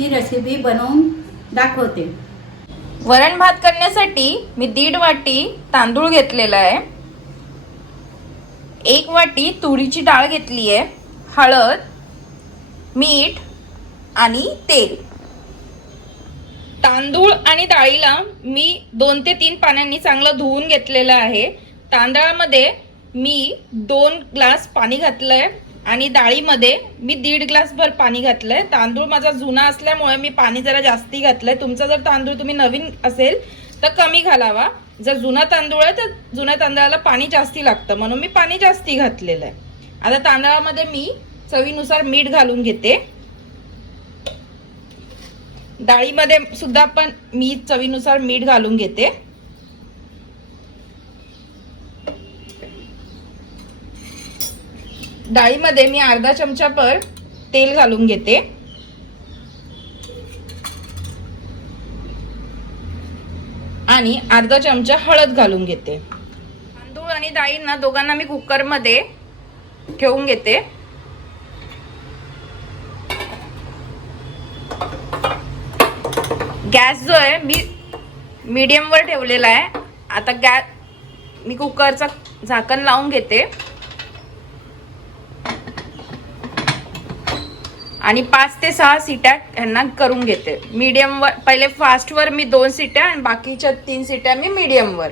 अशी रेसिपी बनवून दाखवते. वरण भात करण्यासाठी मी दीड वाटी तांदूळ घेतलेला आहे. एक वाटी तुरीची डाळ घेतली आहे. हळद मीठ आणि तेल. तांदूळ आणि डाळीला मी दोन ते तीन पाण्याने चांगलं धुवून घेतलेलं आहे. तांदळामध्ये मी दोन ग्लास पाणी घातलंय. आणि डाळीमध्ये मी दीड ग्लासभर पाणी घातलं आहे तांदूळ माझा जुना असल्यामुळे मी पाणी जरा जास्ती घातलं आहे तुमचा जर तांदूळ तुम्ही नवीन असेल तर कमी घालावा. जर जुना तांदूळ आहे तर जुन्या तांदळाला पाणी जास्ती लागतं. म्हणून मी पाणी जास्ती घातलेलं आहे. आता तांदळामध्ये मी चवीनुसार मीठ घालून घेते. डाळीमध्ये सुद्धा पण मी चवीनुसार मीठ घालून घेते. डाळीमध्ये मी अर्धा चमचा पर तेल घालून घेते. आणि अर्धा चमचा हळद घालून घेते. तांदूळ आणि डाळींना दोघांना मी कुकरमध्ये ठेवून घेते. गॅस जो आहे मी मीडियमवर ठेवलेला आहे. आता गॅस मी कुकरचा झाकण लावून घेते. आणि पाच ते सहा सीट्या ह्यांना करून घेते. मीडियमवर पहिले फास्टवर मी दोन सीट्या आणि बाकीच्या तीन सीट्या मी मीडियमवर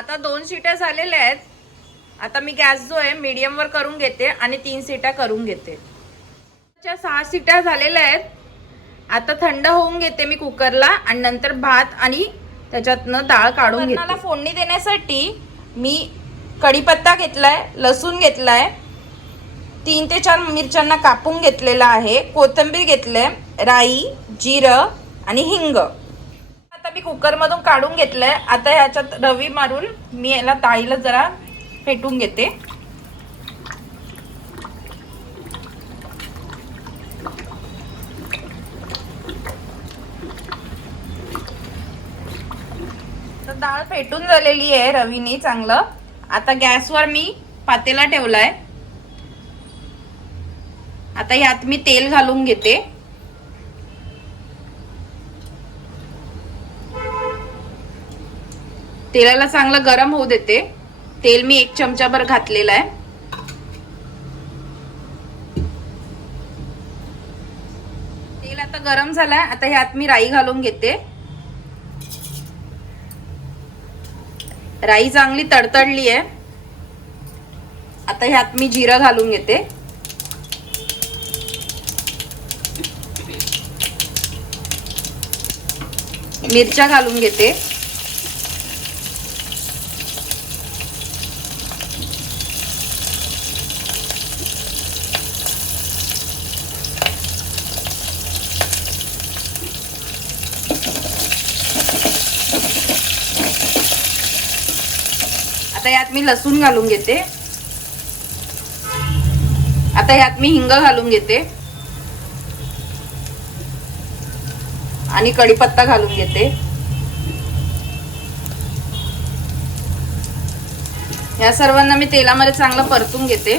आता दोन सीट्या झालेल्या आहेत. आता मी गॅस जो आहे मीडियमवर करून घेते आणि तीन सीट्या करून घेते. सहा सीट्या झालेल्या आहेत. आता थंड होऊन घेते मी कुकरला आणि नंतर भात आणि त्याच्यातनं डाळ काढून घेते. फोडणी देण्यासाठी मी कढीपत्ता घेतलाय लसूण घेतलाय तीन ते चार मिरच्यांना कापून घेतलेला आहे. कोथिंबीर घेतलंय राई जिरं आणि हिंग. आता मी कुकरमधून काढून घेतलंय. आता ह्याच्यात रवी मारून मी याला डाळीला जरा फेटून घेते. तर डाळ फेटून झालेली आहे रवीने चांगलं. आता गॅसवर मी पातेला ठेवलाय. आता ह्यात मी तेल घालून घेते. तेलाला चांगलं गरम होऊ देते. तेल मी एक चमचाभर घातलेलं आहे. तेल आता गरम झालाय. आता ह्यात मी राई घालून घेते. राई चांगली तडतडली आहे. आता ह्यात मी जिरं घालून घेते. मिरच्या घालून घेते. आता यात मी लसूण घालून घेते. आता यात मी हिंग घालून घेते. आणि कढीपत्ता घालून घेते. या सर्वांना मी तेलामध्ये चांगलं परतून घेते.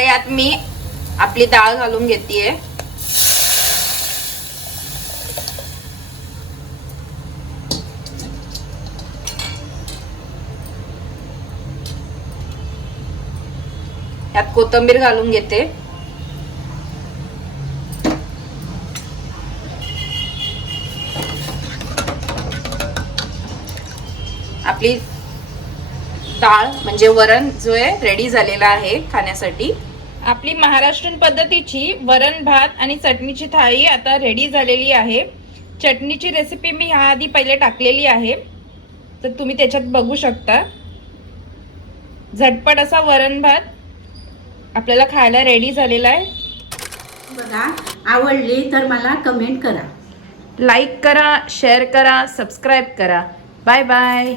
आता यात मी आपली डाळ घालून घेतेय. यात कोथिंबीर घालून घेते. आपली डाळ म्हणजे वरण जो आहे रेडी झालेला आहे खाण्यासाठी. आपली महाराष्ट्रीयन पद्धतीची वरण भात आणि चटणीची थाळी आता रेडी झालेली आहे. चटणीची रेसिपी मी ह्या आधी पहिले टाकलेली आहे. तर तुम्ही त्याच्यात बघू शकता. झटपट असा वरण भात आपल्याला खायला रेडी झालेला आहे. बघा आवडली तर मला कमेंट करा. लाईक करा शेअर करा सबस्क्राईब करा. Bye bye